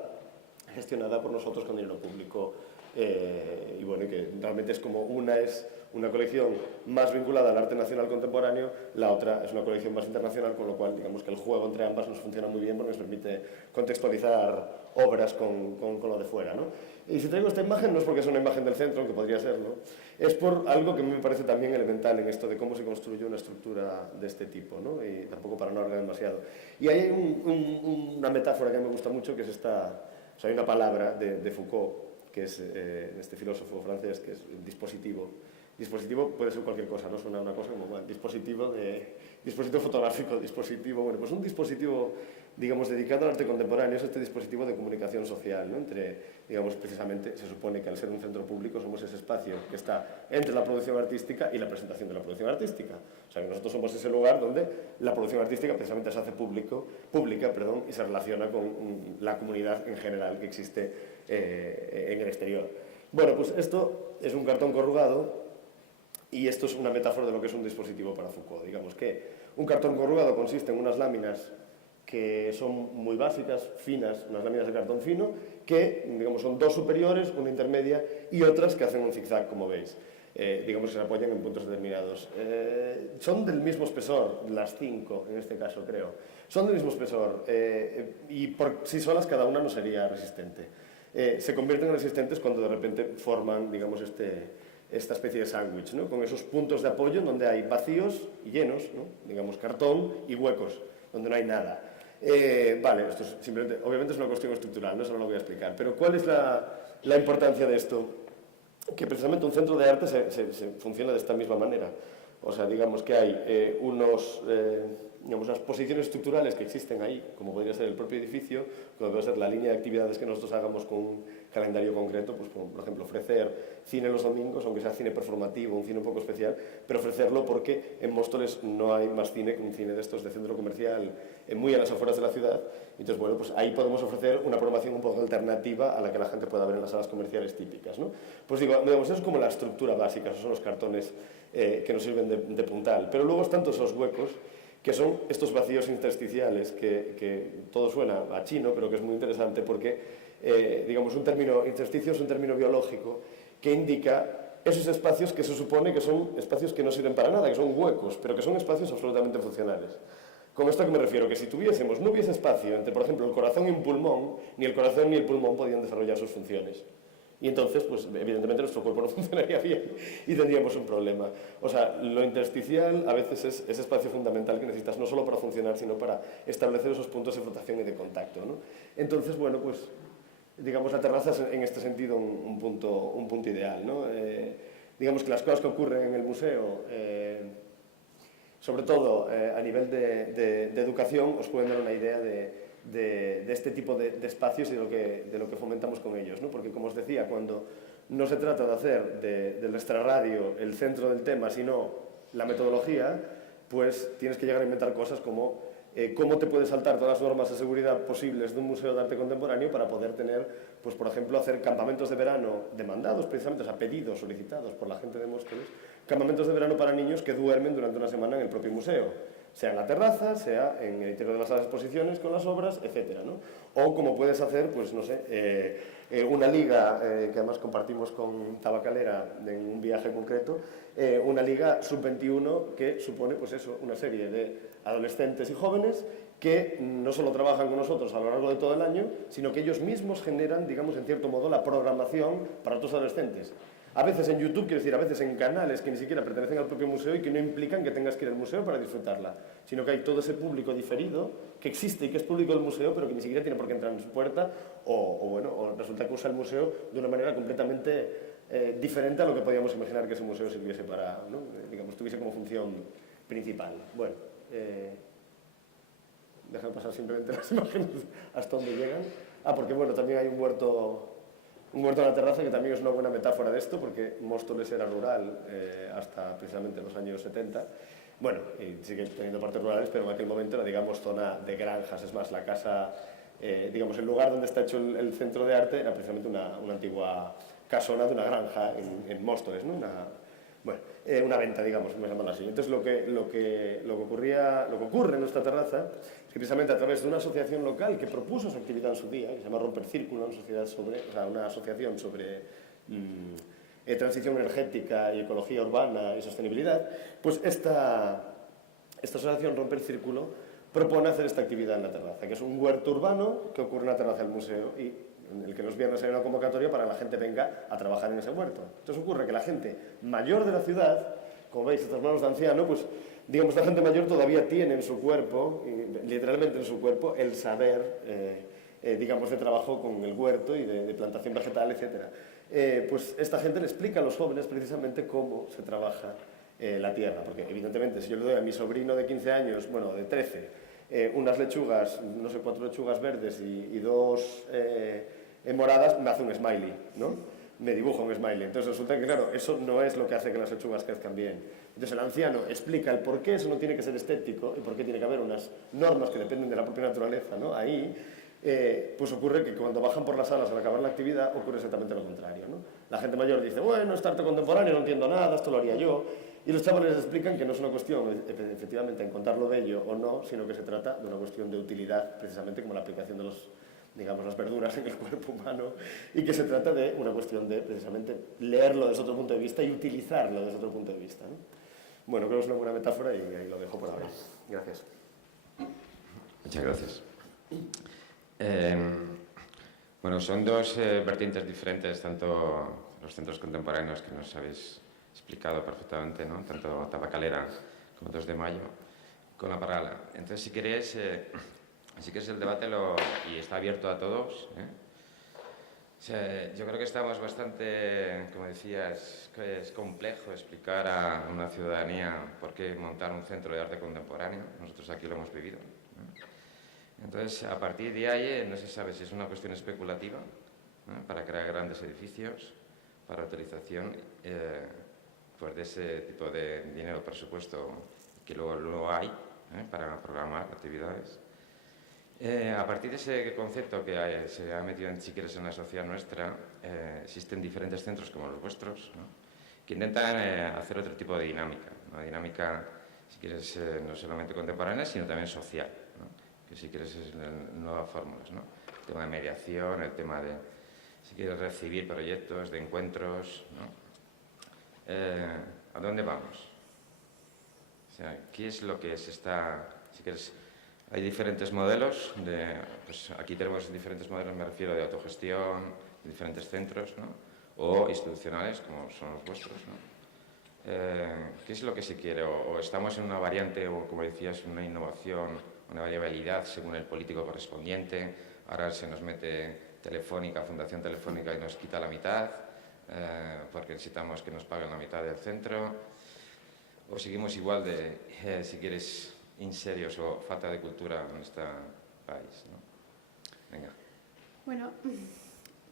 gestionada por nosotros con dinero público, y bueno, que realmente es como es una colección más vinculada al arte nacional contemporáneo, la otra es una colección más internacional, con lo cual digamos que el juego entre ambas nos funciona muy bien porque nos permite contextualizar obras con lo de fuera, ¿no? Y si traigo esta imagen no es porque es una imagen del centro, que podría serlo, es por algo que a mí me parece también elemental en esto de cómo se construye una estructura de este tipo, ¿no? Y tampoco para no hablar demasiado. Y ahí hay una metáfora que a mí me gusta mucho, que es esta, o sea, hay una palabra de Foucault, que es este filósofo francés, que es el dispositivo. Dispositivo puede ser cualquier cosa, no suena una cosa como, bueno, dispositivo fotográfico, dispositivo, bueno, pues un dispositivo, digamos, dedicado al arte contemporáneo es este dispositivo de comunicación social, ¿no? Digamos, precisamente, se supone que al ser un centro público somos ese espacio que está entre la producción artística y la presentación de la producción artística. O sea, que nosotros somos ese lugar donde la producción artística precisamente se hace pública, y se relaciona con la comunidad en general que existe en el exterior. Bueno, pues esto es un cartón corrugado. Y esto es una metáfora de lo que es un dispositivo para Foucault. Digamos que un cartón corrugado consiste en unas láminas que son muy básicas, finas, unas láminas de cartón fino, que digamos, son 2 superiores, una intermedia y otras que hacen un zigzag, como veis. Digamos que se apoyan en puntos determinados. Son del mismo espesor, las 5 en este caso creo. Son del mismo espesor y por sí solas cada una no sería resistente. Se convierten en resistentes cuando de repente forman, digamos, esta especie de sándwich, ¿no? Con esos puntos de apoyo donde hay vacíos y llenos, ¿no? Digamos cartón y huecos, donde no hay nada. Vale, esto es simplemente, obviamente es una cuestión estructural, no eso no lo voy a explicar, pero ¿cuál es la importancia de esto? Que precisamente un centro de arte se funciona de esta misma manera. O sea, digamos que hay unos digamos, las posiciones estructurales que existen ahí, como podría ser el propio edificio, como puede ser la línea de actividades que nosotros hagamos con un calendario concreto, pues como por ejemplo ofrecer cine los domingos, aunque sea cine performativo, un cine un poco especial, pero ofrecerlo porque en Móstoles no hay más cine que un cine de estos de centro comercial muy a las afueras de la ciudad. Entonces, bueno, pues ahí podemos ofrecer una programación un poco alternativa a la que la gente pueda ver en las salas comerciales típicas, ¿no? Pues digo, digamos, eso es como la estructura básica, esos son los cartones que nos sirven de puntal. Pero luego están todos esos huecos, que son estos vacíos intersticiales, que todo suena a chino, pero que es muy interesante porque, digamos, un término intersticio es un término biológico que indica esos espacios que se supone que son espacios que no sirven para nada, que son huecos, pero que son espacios absolutamente funcionales. ¿Con esto a qué me refiero? Que si no hubiese espacio entre, por ejemplo, el corazón y un pulmón, ni el corazón ni el pulmón podían desarrollar sus funciones. Y entonces, pues evidentemente nuestro cuerpo no funcionaría bien y tendríamos un problema. O sea, lo intersticial a veces es ese espacio fundamental que necesitas no solo para funcionar, sino para establecer esos puntos de flotación y de contacto, ¿no? Entonces, bueno, pues digamos, la terraza es en este sentido un punto ideal, ¿no? Digamos que las cosas que ocurren en el museo, sobre todo a nivel de educación, os pueden dar una idea de este tipo de espacios y de lo que fomentamos con ellos, ¿no? Porque, como os decía, cuando no se trata de hacer del extrarradio el centro del tema, sino la metodología, pues tienes que llegar a inventar cosas como cómo te puedes saltar todas las normas de seguridad posibles de un museo de arte contemporáneo para poder tener, pues por ejemplo, hacer campamentos de verano demandados, precisamente, o sea, pedidos, solicitados por la gente de Móstoles, campamentos de verano para niños que duermen durante una semana en el propio museo, sea en la terraza, sea en el interior de las salas de exposiciones con las obras, etcétera, ¿no? O como puedes hacer, pues no sé, una liga que además compartimos con Tabacalera en un viaje concreto, una liga sub-21 que supone, pues eso, una serie de adolescentes y jóvenes que no solo trabajan con nosotros a lo largo de todo el año, sino que ellos mismos generan, digamos, en cierto modo, la programación para otros adolescentes. A veces en YouTube, quiero decir, a veces en canales que ni siquiera pertenecen al propio museo y que no implican que tengas que ir al museo para disfrutarla, sino que hay todo ese público diferido que existe y que es público del museo, pero que ni siquiera tiene por qué entrar en su puerta, o resulta que usa el museo de una manera completamente diferente a lo que podíamos imaginar que ese museo sirviese para, ¿no? Digamos, tuviese como función principal. Bueno, déjame pasar simplemente las imágenes hasta donde llegan. Porque bueno, también hay un huerto en la terraza que también es una buena metáfora de esto, porque Móstoles era rural hasta precisamente los años 70. Bueno, y sigue teniendo partes rurales, pero en aquel momento era, digamos, zona de granjas. Es más, la casa, digamos, el lugar donde está hecho el centro de arte era precisamente una antigua casona de una granja en Móstoles, ¿no? Una venta, digamos, vamos a llamarlo así. Entonces, lo que ocurre en nuestra terraza es que precisamente a través de una asociación local que propuso esa actividad en su día, que se llama Romper Círculo, una asociación sobre transición energética y ecología urbana y sostenibilidad, pues esta asociación Romper Círculo propone hacer esta actividad en la terraza, que es un huerto urbano que ocurre en la terraza del museo y en el que los viernes hay una convocatoria para que la gente venga a trabajar en ese huerto. Entonces ocurre que la gente mayor de la ciudad, como veis, estos manos de anciano, pues digamos, la gente mayor todavía tiene en su cuerpo, literalmente en su cuerpo, el saber, digamos, de trabajo con el huerto y de plantación vegetal, etc. Pues esta gente le explica a los jóvenes precisamente cómo se trabaja la tierra, porque evidentemente si yo le doy a mi sobrino de 15 años, bueno, de 13, unas lechugas, no sé, 4 lechugas verdes y 2 moradas, me hace un smiley, ¿no? Me dibuja un smiley. Entonces resulta que, claro, eso no es lo que hace que las lechugas crezcan bien. Entonces el anciano explica el por qué eso no tiene que ser estético y por qué tiene que haber unas normas que dependen de la propia naturaleza, ¿no? Ahí, pues ocurre que cuando bajan por las salas al acabar la actividad ocurre exactamente lo contrario, ¿no? La gente mayor dice, bueno, es arte contemporáneo, no entiendo nada, esto lo haría yo. Y los chavales les explican que no es una cuestión, efectivamente, en contar lo bello o no, sino que se trata de una cuestión de utilidad, precisamente como la aplicación de las verduras en el cuerpo humano, y que se trata de una cuestión de, precisamente, leerlo desde otro punto de vista y utilizarlo desde otro punto de vista, ¿no? Bueno, creo que es una buena metáfora y ahí lo dejo por ahora. Gracias. Muchas gracias. Bueno, son dos vertientes diferentes, tanto los centros contemporáneos que nos habéis explicado perfectamente, ¿no? Tanto Tabacalera como 2 de Mayo, con la Parala. Entonces, si queréis el debate y está abierto a todos, Yo creo que estamos bastante, como decías, que es complejo explicar a una ciudadanía por qué montar un centro de arte contemporáneo. Nosotros aquí lo hemos vivido, ¿no? Entonces, a partir de ahí, no se sabe si es una cuestión especulativa, ¿no?, para crear grandes edificios, para utilización pues de ese tipo de dinero, presupuesto, que luego hay para programar actividades. A partir de ese concepto que se ha metido, si quieres, en la sociedad nuestra, existen diferentes centros como los vuestros, ¿no?, que intentan hacer otro tipo de dinámica, una dinámica, si quieres, no solamente contemporánea, sino también social, ¿no?, que si quieres es nuevas fórmulas, ¿no?, el tema de mediación, el tema de, si quieres, recibir proyectos de encuentros, ¿no? ¿A dónde vamos? O sea, ¿qué es lo que se está, si quieres? Hay diferentes modelos, pues aquí tenemos diferentes modelos, me refiero, de autogestión, de diferentes centros, ¿no?, o institucionales, como son los vuestros, ¿no? ¿Qué es lo que se quiere? O estamos en una variante, o como decías, una innovación, una variabilidad según el político correspondiente. Ahora se nos mete Telefónica, Fundación Telefónica, y nos quita la mitad, porque necesitamos que nos paguen la mitad del centro. O seguimos igual de, si quieres, inserios o falta de cultura en este país, ¿no? Venga. Bueno,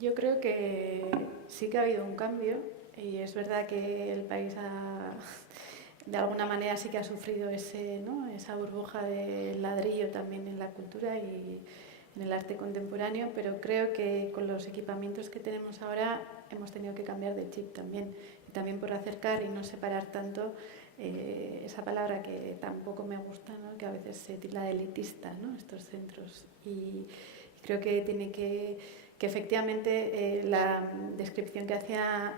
yo creo que sí que ha habido un cambio, y es verdad que el país de alguna manera sí que ha sufrido esa burbuja de ladrillo también en la cultura y en el arte contemporáneo, pero creo que con los equipamientos que tenemos ahora hemos tenido que cambiar de chip también, y también por acercar y no separar tanto esa palabra que tampoco me gusta, ¿no?, que a veces se tilda de elitista, ¿no?, estos centros. Y creo que tiene que efectivamente la descripción que hacía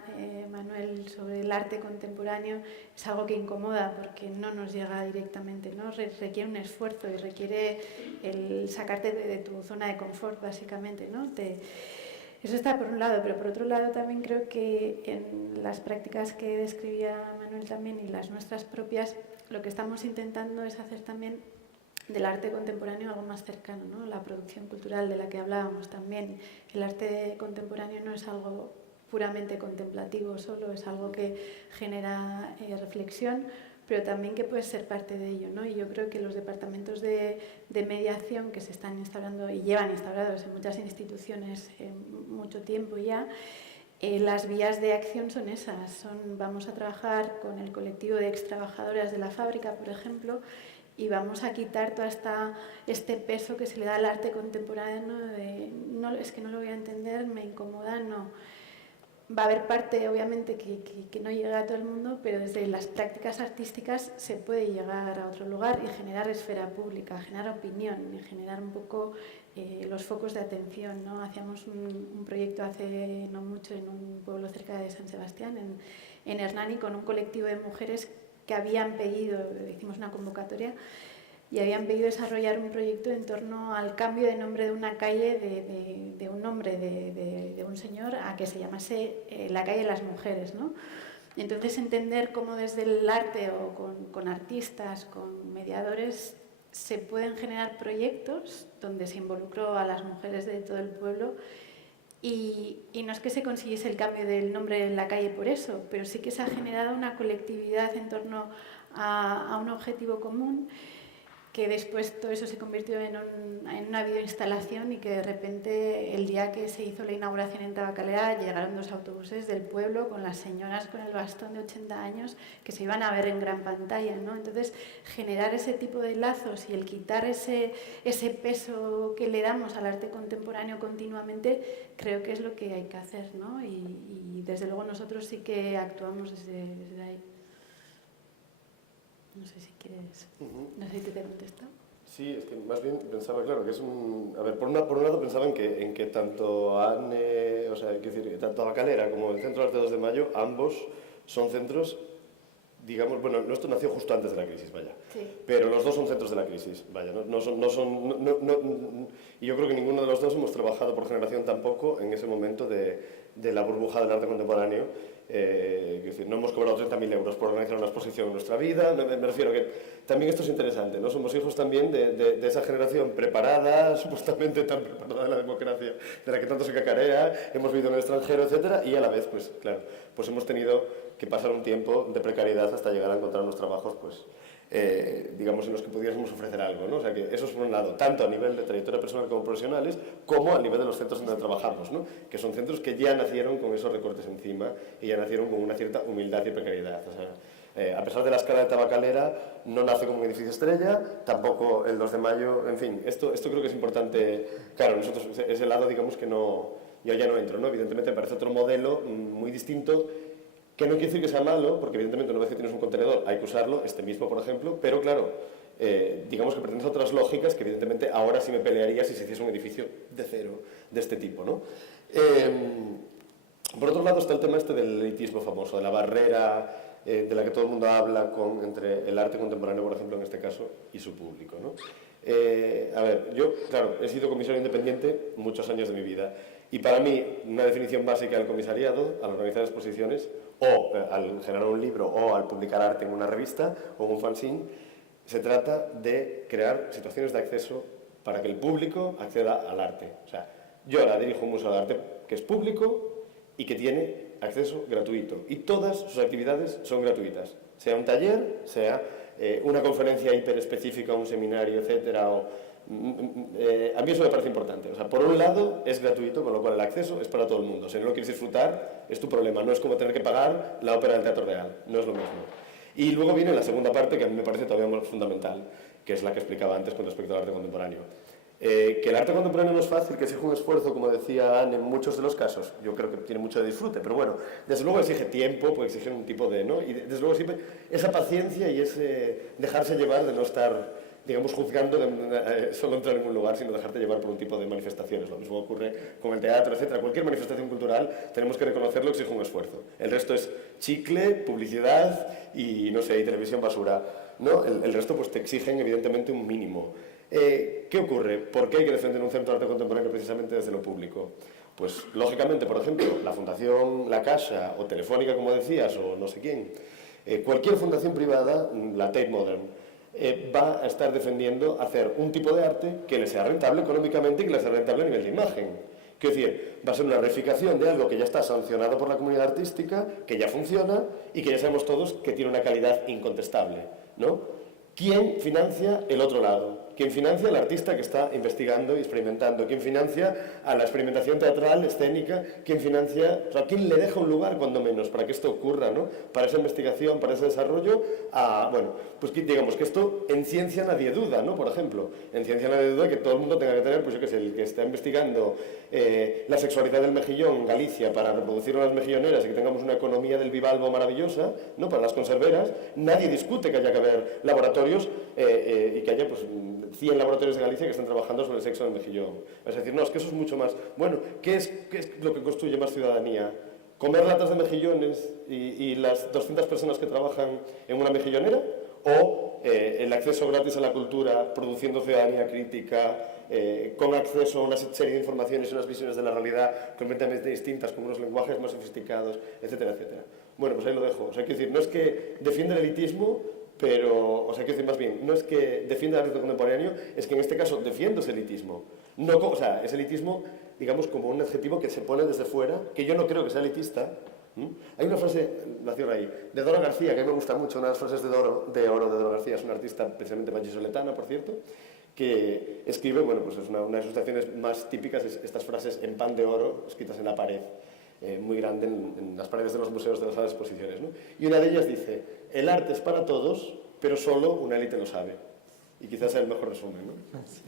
Manuel sobre el arte contemporáneo es algo que incomoda porque no nos llega directamente, ¿no? Requiere un esfuerzo y requiere el sacarte de tu zona de confort, básicamente, ¿no? Eso está por un lado, pero por otro lado también creo que en las prácticas que describía Manuel también y las nuestras propias, lo que estamos intentando es hacer también del arte contemporáneo algo más cercano, ¿no? La producción cultural de la que hablábamos también. El arte contemporáneo no es algo puramente contemplativo solo, es algo que genera reflexión, pero también que puede ser parte de ello, ¿no? Y yo creo que los departamentos de mediación que se están instaurando y llevan instaurados en muchas instituciones mucho tiempo ya, las vías de acción son esas. Vamos a trabajar con el colectivo de extrabajadoras de la fábrica, por ejemplo, y vamos a quitar todo este peso que se le da al arte contemporáneo de no, es que no lo voy a entender, me incomoda, no. Va a haber parte, obviamente, que no llega a todo el mundo, pero desde las prácticas artísticas se puede llegar a otro lugar y generar esfera pública, generar opinión y generar un poco los focos de atención, ¿no? Hacíamos un proyecto hace no mucho en un pueblo cerca de San Sebastián, en Hernani, con un colectivo de mujeres que habían pedido, hicimos una convocatoria, y habían pedido desarrollar un proyecto en torno al cambio de nombre de una calle, de un nombre de un señor, a que se llamase la calle de las mujeres, ¿no? Entonces entender cómo desde el arte o con artistas, con mediadores, se pueden generar proyectos donde se involucró a las mujeres de todo el pueblo. Y no es que se consiguiese el cambio del nombre de la calle por eso, pero sí que se ha generado una colectividad en torno a un objetivo común, que después todo eso se convirtió en una videoinstalación y que de repente el día que se hizo la inauguración en Tabacalera llegaron 2 autobuses del pueblo con las señoras con el bastón de 80 años que se iban a ver en gran pantalla, ¿no? Entonces generar ese tipo de lazos y el quitar ese peso que le damos al arte contemporáneo continuamente, creo que es lo que hay que hacer, ¿no? Y desde luego nosotros sí que actuamos desde ahí. No sé si quieres... No sé si te he contestado. Sí, es que más bien pensaba, claro, que es un... A ver, por un lado pensaba en que tanto ANE, o sea, hay que decir, tanto Tabacalera como el Centro de Arte 2 de Mayo, ambos son centros, digamos, bueno, esto nació justo antes de la crisis, vaya. Sí. Pero los dos son centros de la crisis, vaya, y yo creo que ninguno de los dos hemos trabajado por generación tampoco en ese momento de la burbuja del arte contemporáneo. Es decir, no hemos cobrado 30.000 euros por organizar una exposición en nuestra vida. Me refiero a que también esto es interesante, ¿no? Somos hijos también de esa generación preparada, supuestamente tan preparada de la democracia, de la que tanto se cacarea, hemos vivido en el extranjero, etcétera, y a la vez, pues claro, pues hemos tenido que pasar un tiempo de precariedad hasta llegar a encontrar unos trabajos, pues, digamos, en los que pudiésemos ofrecer algo, ¿no? O sea que eso es por un lado, tanto a nivel de trayectoria personal como profesionales, como a nivel de los centros donde trabajamos, ¿no? Que son centros que ya nacieron con esos recortes encima y ya nacieron con una cierta humildad y precariedad. O sea, a pesar de la escala de Tabacalera, no nace como un edificio estrella, tampoco el 2 de mayo, en fin, esto creo que es importante. Claro, nosotros, ese lado, digamos que no, yo ya no entro, ¿no? Evidentemente me parece otro modelo muy distinto, que no quiere decir que sea malo, porque evidentemente una vez que tienes un contenedor hay que usarlo, este mismo por ejemplo, pero claro, digamos que pertenece a otras lógicas que evidentemente ahora sí me pelearía si se hiciese un edificio de cero de este tipo, ¿no? Por otro lado está el tema este del elitismo famoso, de la barrera de la que todo el mundo habla entre el arte contemporáneo, por ejemplo, en este caso, y su público, ¿no? A ver, yo, claro, he sido comisario independiente muchos años de mi vida, y para mí una definición básica del comisariado, al organizar exposiciones, o al generar un libro, o al publicar arte en una revista, o en un fanzine, se trata de crear situaciones de acceso para que el público acceda al arte. O sea, yo ahora dirijo un museo de arte que es público y que tiene acceso gratuito, y todas sus actividades son gratuitas, sea un taller, sea una conferencia hiperespecífica, un seminario, etcétera, a mí eso me parece importante. O sea, por un lado es gratuito, con lo cual el acceso es para todo el mundo. Si no lo quieres disfrutar, es tu problema. No es como tener que pagar la ópera del Teatro Real, no es lo mismo. Y luego viene la segunda parte, que a mí me parece todavía más fundamental, que es la que explicaba antes con respecto al arte contemporáneo. Que el arte contemporáneo no es fácil, que exige un esfuerzo, como decía Anne, en muchos de los casos. Yo creo que tiene mucho de disfrute, pero bueno, desde luego exige tiempo, pues exige un tipo de, ¿no? Y desde luego siempre esa paciencia y ese dejarse llevar, de no estar, digamos, juzgando solo entrar en un lugar, sino dejarte llevar por un tipo de manifestaciones. Lo mismo ocurre con el teatro, etcétera. Cualquier manifestación cultural, tenemos que reconocerlo, exige un esfuerzo. El resto es chicle, publicidad y, no sé, y televisión basura, ¿no? El resto, pues te exigen, evidentemente, un mínimo. ¿Qué ocurre? ¿Por qué hay que defender un centro de arte contemporáneo precisamente desde lo público? Pues, lógicamente, por ejemplo, la Fundación La Caixa o Telefónica, como decías, o no sé quién, cualquier fundación privada, la Tate Modern, va a estar defendiendo hacer un tipo de arte que le sea rentable económicamente y que le sea rentable a nivel de imagen. Quiero decir, va a ser una reificación de algo que ya está sancionado por la comunidad artística, que ya funciona y que ya sabemos todos que tiene una calidad incontestable, ¿no? ¿Quién financia el otro lado? ¿Quién financia al artista que está investigando y experimentando? ¿Quién financia a la experimentación teatral, escénica? ¿Quién financia, o sea, quién le deja un lugar, cuando menos, para que esto ocurra, ¿no? Para esa investigación, para ese desarrollo, bueno, pues digamos que esto en ciencia nadie duda, ¿no? Por ejemplo, en ciencia nadie duda que todo el mundo tenga que tener, pues yo qué sé, el que está investigando la sexualidad del mejillón en Galicia para reproducir unas mejilloneras y que tengamos una economía del bivalvo maravillosa, ¿no? Para las conserveras, nadie discute que haya que haber laboratorios y que haya, pues, 100 laboratorios de Galicia que están trabajando sobre el sexo del mejillón. Es decir, no, es que eso es mucho más. Bueno, ¿qué es lo que construye más ciudadanía? ¿Comer latas de mejillones y las 200 personas que trabajan en una mejillonera? ¿O el acceso gratis a la cultura, produciendo ciudadanía crítica, con acceso a una serie de informaciones y unas visiones de la realidad completamente distintas, con unos lenguajes más sofisticados, etcétera, etcétera? Bueno, pues ahí lo dejo. O sea, quiero decir, no es que defienda el elitismo, pero, o sea, quiero decir más bien, no es que defienda el arte contemporáneo, es que en este caso defiendo ese elitismo. No, o sea, ese elitismo, digamos, como un adjetivo que se pone desde fuera, que yo no creo que sea elitista. Hay una frase, nació ahí, de Dora García, que a mí me gusta mucho, una de las frases de oro de Dora García, es una artista precisamente vallisoletana, por cierto, que escribe, bueno, pues es una de sus estaciones más típicas, es estas frases en pan de oro, escritas en la pared, muy grande en las paredes de los museos de las salas de exposiciones, ¿no? Y una de ellas dice: el arte es para todos, pero solo una élite lo sabe. Y quizás sea el mejor resumen, ¿no? Sí.